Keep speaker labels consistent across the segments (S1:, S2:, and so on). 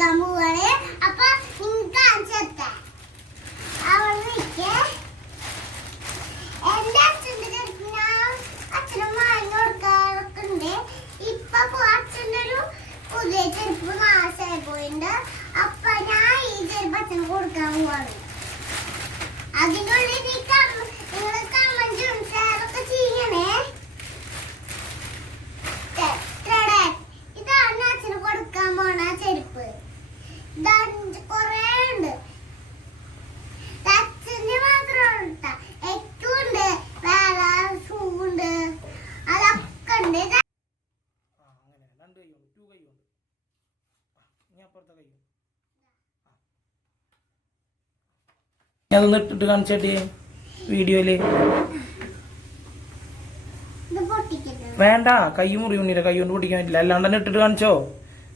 S1: കൊടുക്കാൻ പോവാണ്. അപ്പൊ നിങ്ങൾക്ക് കാണിച്ചെത്ത അവിടെ നിൽക്കേ എന്റെ അച്ഛന്റെ ഞാൻ അച്ഛനും വാങ്ങി കൊടുക്കാറൊക്കെ ഉണ്ട്. ഇപ്പൊ അച്ഛന്റെ ഒരു പുതിയ ചെരുപ്പ് മാസമായി പോയിട്ടുണ്ട് അപ്പൊ ഞാൻ ഈ ചെരുപ്പ് അച്ഛന് കൊടുക്കാൻ പോവാണ്. അതിനുള്ളിൽ നിങ്ങൾ കമന്റും ഷെയറൊക്കെ ചെയ്യണേ ടെ- ടെടെ. ഇതാണ് അച്ഛന് കൊടുക്കാൻ പോണ ചെരുപ്പ് ഇതാണ് കൊറേ ഉണ്ട് അച്ഛന് മാത്രമാണ് ട്ടാ. എനിക്കും ഉണ്ട് വേറെ ഷൂ ഉണ്ട് അതൊക്കെ ഉണ്ട് ഇത്
S2: ആ അങ്ങനെ രണ്ട് കൈ കൊണ്ട് ടു കൈ കൊണ്ട് ആ ഇനി അപ്പുറത്തെ കൈ. ഞാൻ അതൊന്ന് ഇട്ടിട്ട് കാണിച്ചേട്ടി
S1: വീഡിയോയിൽ.
S2: വേണ്ട കൈ മുറി ഉണ്ണില്ല കൈ കൊണ്ട് പൊട്ടിക്കാൻ പറ്റില്ല. അല്ലാണ്ട് തന്നെ ഇട്ടിട്ട് കാണിച്ചോ.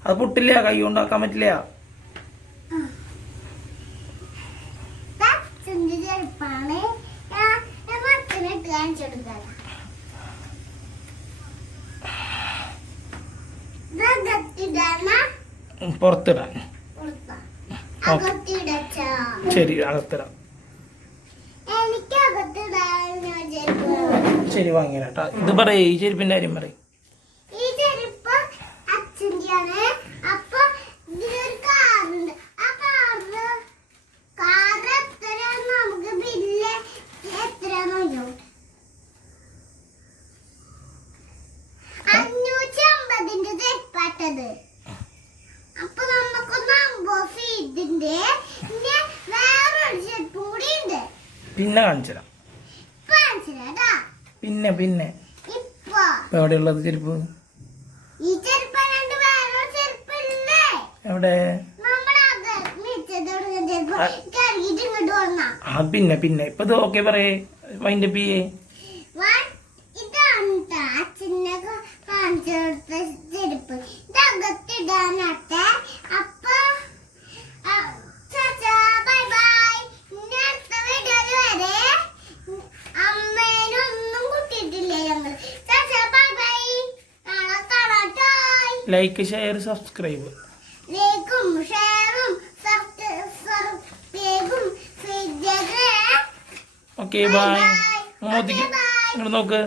S2: അത് പൊട്ടില്ല കൈ കൊണ്ടാക്കാൻ പറ്റില്ല.
S1: ഇത് അച്ഛന്റെ ചെരുപ്പാണ് ഞാൻ ഞാൻ അച്ഛനെ ഇട്ട് കാണിച്ചു കൊടുക്കാം ഇത് അകത്തിടാന
S2: ഉം, പുറത്തിടാൻ. ശരി അകത്തിടാം. ശരി വാങ്ങിയാട്ടാ ഇത് പറയേ ഈ ചെരുപ്പിന്റെ കാര്യം പറയും.
S1: ഈ ചെരുപ്പ് അച്ഛന്റെയാണ്. പിന്നെ
S2: കാണിച്ചുതരാം. പിന്നെ പിന്നെ. എവിടെയുള്ളത് ചെരുപ്പ്? എവിടെ? ആ. പിന്നെ പിന്നെ. ഇപ്പൊ ഓക്കെ പറയേ. മൈൻഡ്
S1: ചെയ്യേ. ഇതാണ് ട്ടാ.
S2: ലൈക്ക് ഷെയർ സബ്സ്ക്രൈബ്
S1: ലൈക്കും ഷെയറും
S2: ഓക്കെ ബൈ മോത്തിക്ക് ഇങ്ങോട്ട് നോക്ക്.